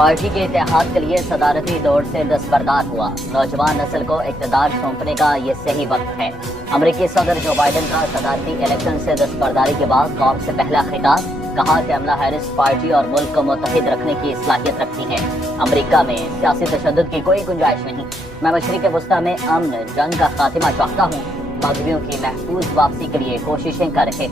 Party के इत्तेहाद के लिए सदारती दौड़ से दस्तबरदार हुआ। नौजवान नस्ल को इक़्तिदार सौंपने का ये सही वक्त है। अमरीकी सदर जो बाइडन का सदारती इलेक्शन से दस्तबरदारी के बाद कौम से पहला खिताब, कहा कि कमला हैरिस पार्टी और मुल्क को मुत्तहिद रखने की सलाहियत रखती है। अमरीका में सियासी तशद्दुद की कोई गुंजाइश नहीं। मैं मशरिक़ वस्ता में अमन जंग का खात्मा चाहता हूँ। मज़हबियों की महफूज वापसी के लिए कोशिशें कर रहे।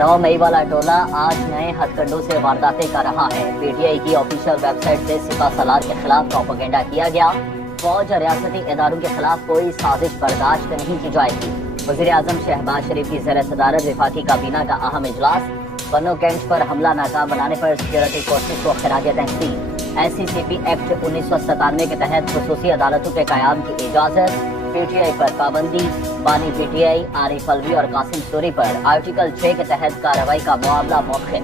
9 मई वाला टोला आज नए हथकंडों से वारदातें कर रहा है। पीटीआई की ऑफिशियल वेबसाइट से सिपा सलार के खिलाफ प्रोपेगेंडा किया गया। फौज और रियासती इदारों के खिलाफ कोई साजिश बर्दाश्त नहीं की जाएगी। वज़ीर आज़म शहबाज शरीफ की ज़ेर सदारत वफाकी काबीना का अहम इजलास। पन्नो कैंट पर हमला नाकाम बनाने पर सिक्योरिटी फोर्सेज को खिराज तहसीन। SCCP एक्ट 1997 के तहत खुसूसी अदालतों के क़याम की इजाज़त। पीटीआई पर पाबंदी। बानी पीटीआई आरिफ अलवी और कासिम सूरी पर आर्टिकल 6 के तहत कार्रवाई का मुआवजा मौखिर।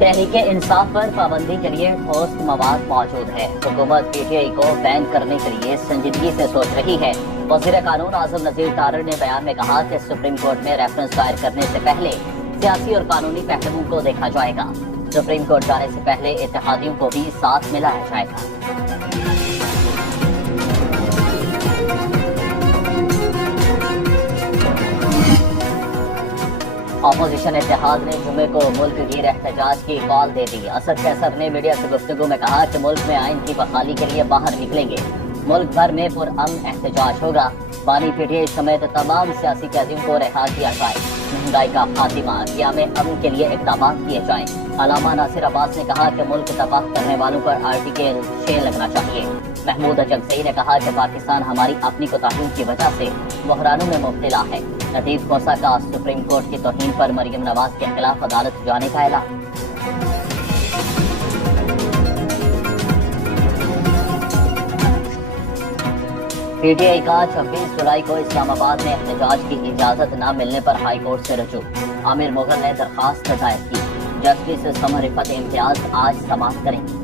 तहरीके इंसाफ पर पाबंदी के लिए ठोस मवाद मौजूद है। हुकूमत पीटीआई को बैन करने के लिए संजीदगी से सोच रही है। वज़ीर कानून आज़म नज़ीर तारड़ ने बयान में कहा कि सुप्रीम कोर्ट में रेफरेंस दायर करने से पहले सियासी और कानूनी पहलुओं को देखा जाएगा। सुप्रीम कोर्ट जाने से पहले इत्तेहादियों को भी साथ मिलाया जाएगा। अपोजिशन इत्तेहाद ने जुमे को मुल्क गिर एहतजाज की कॉल दे दी। असद कैसर ने मीडिया से गुफ्तगू में कहा कि मुल्क में आइन की बहाली के लिए बाहर निकलेंगे। मुल्क भर में पुरअमन एहतजाज होगा। बानी पीटीआई समेत तमाम सियासी कैदियों को रिहा किया जाए। महंगाई का खात्मा, क़याम अमन के लिए इक़दाम किए जाएं। अलामा नासिर अब्बास ने कहा कि मुल्क तबाह करने वालों पर आर्टिकल 6 लगना चाहिए। महमूद अचकज़ई ने कहा कि पाकिस्तान हमारी अपनी कोताहियों की वजह से बहरानों में मुब्तला है। लतीफ़ खोसा का सुप्रीम कोर्ट की तौहीन पर मरियम नवाज के खिलाफ अदालत जाने का ऐलान। पीटीआई का 26 जुलाई को इस्लामाबाद में एहतजाज की इजाजत न मिलने पर हाई कोर्ट से रुजू। आमिर मुगल ने दरखास्त दायर की। जस्टिस समर रिफत इम्तियाज आज समाप्त करेंगे।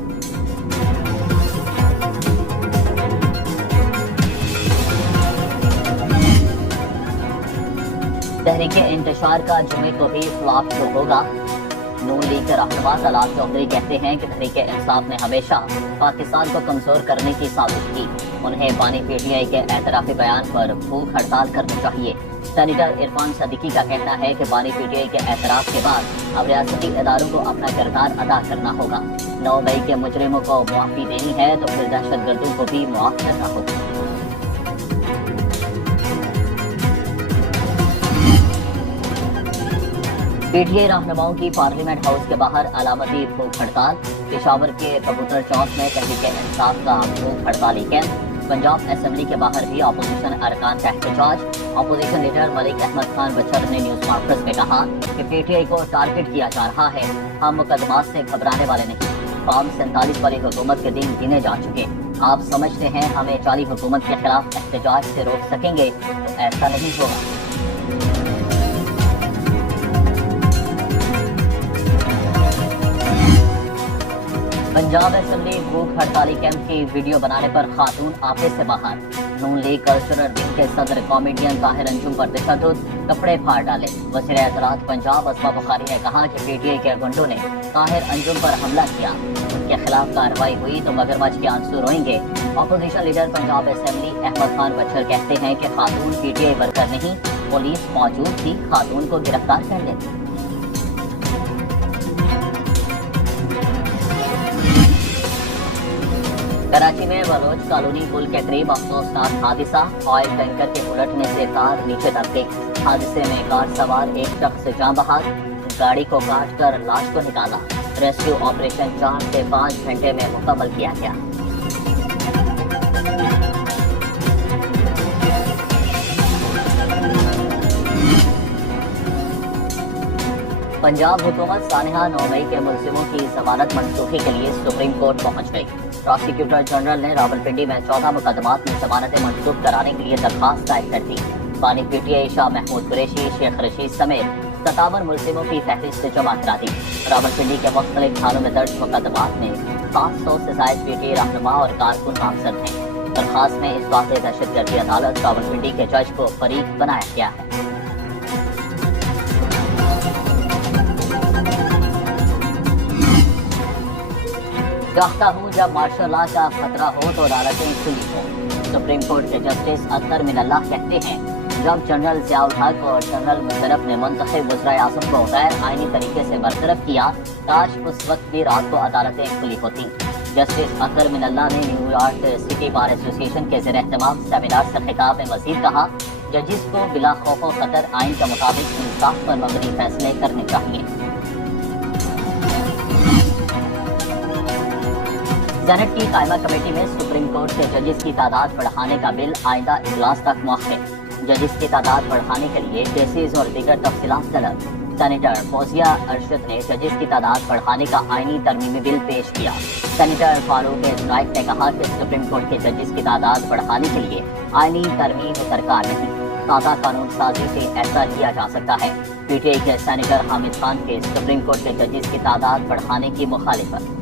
तहरीके इंतशार का जुमे को भी फ्लॉप शो होगा। नून लीग के रहनुमा तलाब चौधरी कहते हैं कि तहरीके इंसाफ ने हमेशा पाकिस्तान को कमजोर करने की साजिश की। उन्हें बानी पीटीआई के एतराफी बयान पर भूख हड़ताल करनी चाहिए। सेनेटर इरफान सदीकी का कहना है कि बानी पीटीआई के एतराफ के बाद अब रियासती इदारों को अपना किरदार अदा करना होगा। 9 मई के मुजरिमों को मुआफ़ी देनी है तो फिर दहशतगर्दों को भी मुआफ़ करना होगा। पीटीआई रहनुमाओं की पार्लियामेंट हाउस के बाहर अलामती भूख हड़ताल। पेशावर के कबूतर चौक में तहरीके इंसाफ का भूख हड़ताली कैंप। पंजाब असेंबली के बाहर भी अपोजिशन अरकान का एहतजाज। अपोजिशन लीडर मलिक अहमद खान बचर ने न्यूज़ कॉन्फ्रेंस में कहा कि पीटीआई को टारगेट किया जा रहा है। हम मुकदमात से घबराने वाले नहीं। फॉर्म 47 वाली हुकूमत के दिन गिने जा चुके। आप समझते हैं हमें 40 हुकूमत के खिलाफ एहतजाज से रोक सकेंगे? तो ऐसा नहीं होगा। पंजाब असेंबली भूख हड़ताली कैंप की वीडियो बनाने पर खातून आपे से बाहर। नून लीग कल्चरल विंग के सदर कॉमेडियन ताहिर अंजुम पर तशद्दुद, कपड़े फाड़ डाले। वज़ीर एतराज़ पंजाब असमा बुखारी ने कहा कि पीटीआई के गुंडों ने ताहिर अंजुम पर हमला किया। उनके खिलाफ कार्रवाई हुई तो मगरमच्छ के आंसू रोएंगे। Opposition leader Punjab assembly Ahmed Khan Bachar कहते हैं कि खातून पीटीआई वर्कर नहीं, पुलिस मौजूद थी, खातून को गिरफ्तार कर लेती। कराची में बलोच कॉलोनी पुल के करीब अफसोसनाक हादसा। ऑयल टैंकर के उलटने से कार नीचे दब गई। हादसे में कार सवार एक शख्स जान बहाक। गाड़ी को काट कर लाश को निकाला। रेस्क्यू ऑपरेशन 4 से 5 घंटे में मुकम्मल किया गया। पंजाब हुकूमत सानिहा 9 मई के मुलजिमों की जमानत मनसूखी के लिए सुप्रीम कोर्ट पहुंच गई। प्रोसिक्यूटर जनरल ने रावलपिंडी में 14 मुकदमात में जमानतें मनसूख कराने के लिए दरखास्त दायर कर दी। बानी पीटीआई शाह महमूद कुरैशी, शेख रशीद समेत 57 मुलजिमों की फहरिस्त जमा करा दी। रावलपिंडी के मुख्तलिफ थानों में दर्ज मुकदमात में 500 से जायद पीटीआई रहनुमा और कारकुन नामजद हैं। दरखास्त में इस वाक़े दहशतगर्दी अदालत रावलपिंडी के जज को फरीक बनाया गया है। चाहता हूँ जब मार्शल लॉ का खतरा हो तो अदालतें खुली हों। सुप्रीम कोर्ट के जस्टिस अख्तर मिनल्लाह कहते हैं, जब जनरल ज़ियाउल हक और जनरल मुशर्रफ ने मुंतखब वज़ीर आज़म को गैर आइनी तरीके से बरतरफ किया, काश उस वक्त भी रात को अदालतें खुली होती। जस्टिस अख्तर मिनल्लाह ने न्यूयॉर्क सिटी बार एसोसिएशन के ज़ेर-ए-एहतमाम सेमिनार से खिताब में मज़ीद कहा, जजिस को बिला खौफ व खतर आइन के मुताबिक इंसाफ पर मबनी फैसले करने चाहिए। सेनेट की कायमा कमेटी में सुप्रीम कोर्ट के जजिस की तादाद बढ़ाने का बिल आइंदा इजलास तक मौखर। जजिस की तादाद बढ़ाने के लिए केसेज और दीगर तफसीलात तलब। सेनेटर फौजिया अरशद ने जजिस की तादाद बढ़ाने का आइनी तरमीमी बिल पेश किया। सेनेटर फारूक इस्राइल ने कहा कि सुप्रीम कोर्ट के जजिस की तादाद बढ़ाने के लिए आइनी तरमीम दरकार नहीं, ताज़ा कानून साजी से ऐसा किया जा सकता है। पीटीआई के सेनेटर हामिद खान के सुप्रीम कोर्ट के जजिस की तादाद बढ़ाने की मुखालिफत।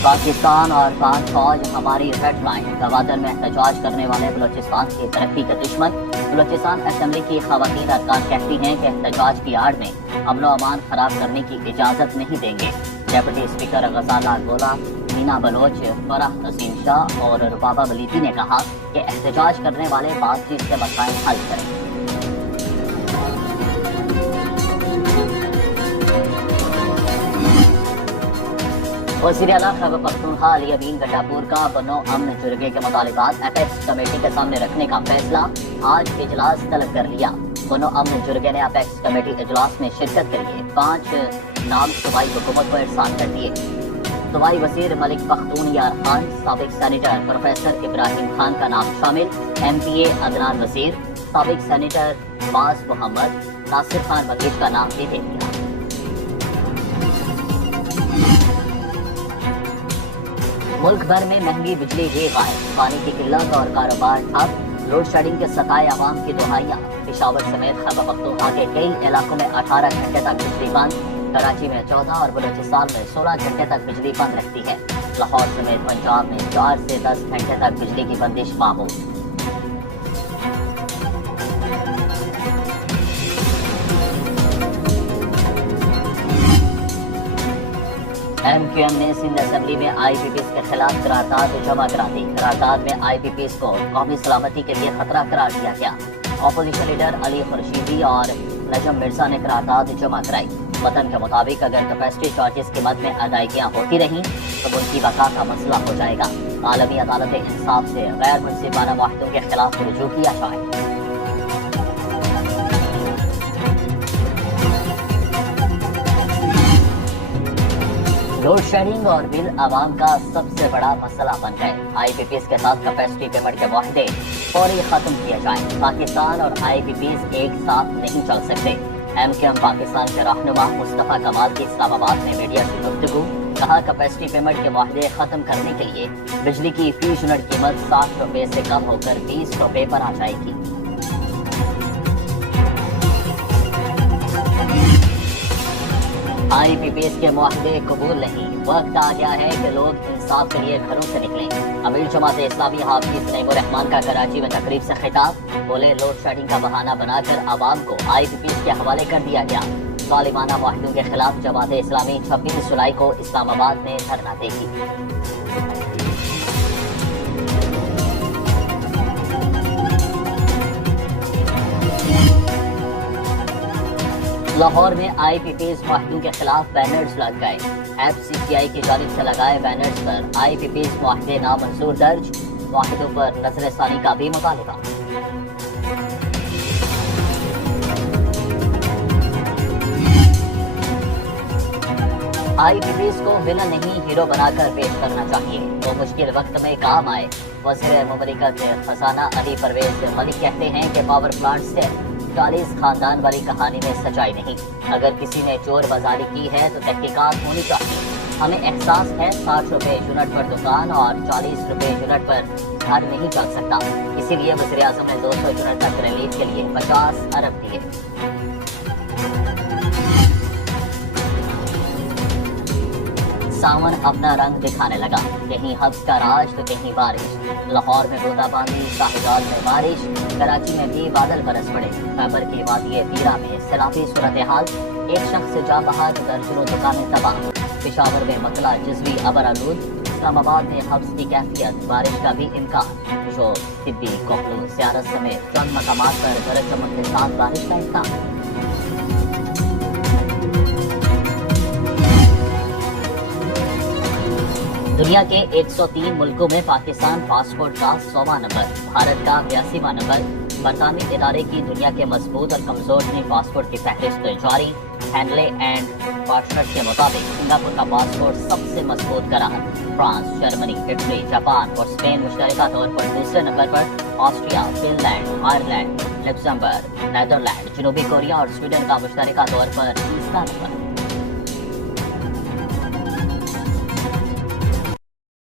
पाकिस्तान और पाक फौज हमारी रेड लाइन। गवादर में एहतजाज करने वाले बलोचिस्तान की तरक्की के दुश्मन। बलोचिस्तान असेंबली की खवातीन अरकान कहती हैं कि एहतजाज की आड़ में अमन अमान खराब करने की इजाज़त नहीं देंगे। डेप्यूटी स्पीकर गजाला गोला, मीना बलोच, फराह नसीम शाह और रुबाबा वलीदी ने कहा कि एहतजाज करने वाले बातचीत से मसाइल हल करें। वज़ीर आला खैबर पख्तूनख्वा अली अमीन गंडापुर का बनो अमन जुर्गे के मुतालिबात अपेक्स कमेटी के सामने रखने का फैसला आज इजलास तलब कर लिया। बनो अमन जुर्गे ने अपेक्स कमेटी इजलास में शिरकत के लिए 5 नाम सूबाई हुकूमत को इरसाल कर दिए। सूबाई वज़ीर मलिक पख्तून यार खान, साबिक सेनेटर प्रोफेसर इब्राहिम खान का नाम शामिल, MPA अदनान वज़ीर, साबिक सेनेटर बास मोहम्मद, नासिर खान वकील का नाम भी दे दिया। मुल्क भर में महंगी बिजली भी गायब, पानी की किल्लत और कारोबार ठप, लोड शेडिंग के सताए आवाम की दुहाइयां। पेशावर समेत खैबर पख्तूनख्वा के कई इलाकों में 18 घंटे तक बिजली बंद, कराची में 14 और बलूचिस्तान में 16 घंटे तक बिजली बंद रहती है। लाहौर समेत पंजाब में 4 से 10 घंटे तक बिजली की बंदिश मामूल। MQM ने सिंध असेंबली में IPPs के खिलाफ करारदाद जमा करा दी। करारदाद में IPPs को कौमी सलामती के लिए खतरा करार दिया गया। अपोजिशन लीडर अली खुर्शीदी और नजम मिर्जा ने करारदाद जमा कराई। वतन के मुताबिक अगर कैपेसिटी चार्जेस की मद में अदायगियाँ होती रहीं तो मुल्क की बका का मसला हो जाएगा। आलमी अदालत इंसाफ से गैर मुनसिफाना माहदों के खिलाफ रुजू किया जाए। लोड शेडिंग और बिल आवाम का सबसे बड़ा मसला बन गए। IPPs के साथ कैपेसिटी पेमेंट के मुआहदे फौरी खत्म किए जाएं। पाकिस्तान और IPPs एक साथ नहीं चल सकते। MQM पाकिस्तान के रहनुमा मुस्तफा कमाल की इस्लामाबाद में मीडिया से गुफ्तगू, कहा कैपेसिटी पेमेंट के मुआहदे खत्म करने के लिए बिजली की फी यूनिट कीमत 60 रुपए से कम होकर 20 रुपए पर आ जाएगी। IPPs के मुआहदे कबूल नहीं, वक्त आ गया है कि लोग इंसाफ के लिए घरों से निकलें। अमीर जमात इस्लामी हाफिज नईमुर रहमान का कराची में तकरीब से खिताब, बोले लोड शेडिंग का बहाना बनाकर आवाम को IPPs के हवाले कर दिया गया। जालिमाना मुआहदों के खिलाफ जमात इस्लामी 26 जुलाई को इस्लामाबाद में धरना देगी। लाहौर में IPPs मुआहदों के खिलाफ बैनर्स लग गए। FCCI की जानिब से लगाए बैनर्स पर IPPs मुआहदे नामंजूर दर्ज, मुआहदों पर नजरसानी का भी मुतालिबा। IPPs को विलन नहीं हीरो बनाकर पेश करना चाहिए, वो मुश्किल वक्त में काम आए। वज़ीर मुमलिकत खजाना अली परवेज मलिक कहते हैं कि पावर प्लांट से 40 खानदान वाली कहानी में सच्चाई नहीं। अगर किसी ने चोर बाजारी की है तो तहकीकात होनी चाहिए। हमें एहसास है 60 रुपए यूनिट पर दुकान और 40 रुपए यूनिट पर گھر نہیں چل سکتا، اسی لیے وزیر اعظم نے 200 یونٹ تک ریلیف کے لیے 50 ارب دیے۔ ساون اپنا رنگ دکھانے لگا، کہیں حبس کا راج تو کہیں بارش، لاہور میں بودا باندھی، شاہجال میں بارش، کراچی میں بھی بادل برس پڑے، خیبر کی وادی پیرا میں سیلابی صورتحال، ایک شخص سے جاں بحق، درجنوں دکانیں تباہ، پشاور میں مطلع جزوی ابر آلود، اسلام آباد میں حبس کی کیفیت، بارش کا بھی امکان، جو طبی کوہلو زیارت سمیت چند مقامات پر گرج چمک کے ساتھ بارش کا امکان۔ دنیا کے 103 ملکوں میں پاکستان پاسپورٹ کا 100واں نمبر، بھارت کا 82واں نمبر۔ برطانوی ادارے کی دنیا کے مضبوط اور کمزور پاسپورٹ کی فہرست جاری، ہینڈلے اینڈ پارٹنر کے مطابق سنگاپور کا پاسپورٹ سب سے مضبوط قرار، فرانس، جرمنی، اٹلی، جاپان اور اسپین مشترکہ طور پر دوسرے نمبر پر، Austria, Finland, Ireland, Luxembourg, Netherland, جنوبی کوریا اور سویڈن کا مشترکہ طور پر تیسرا نمبر۔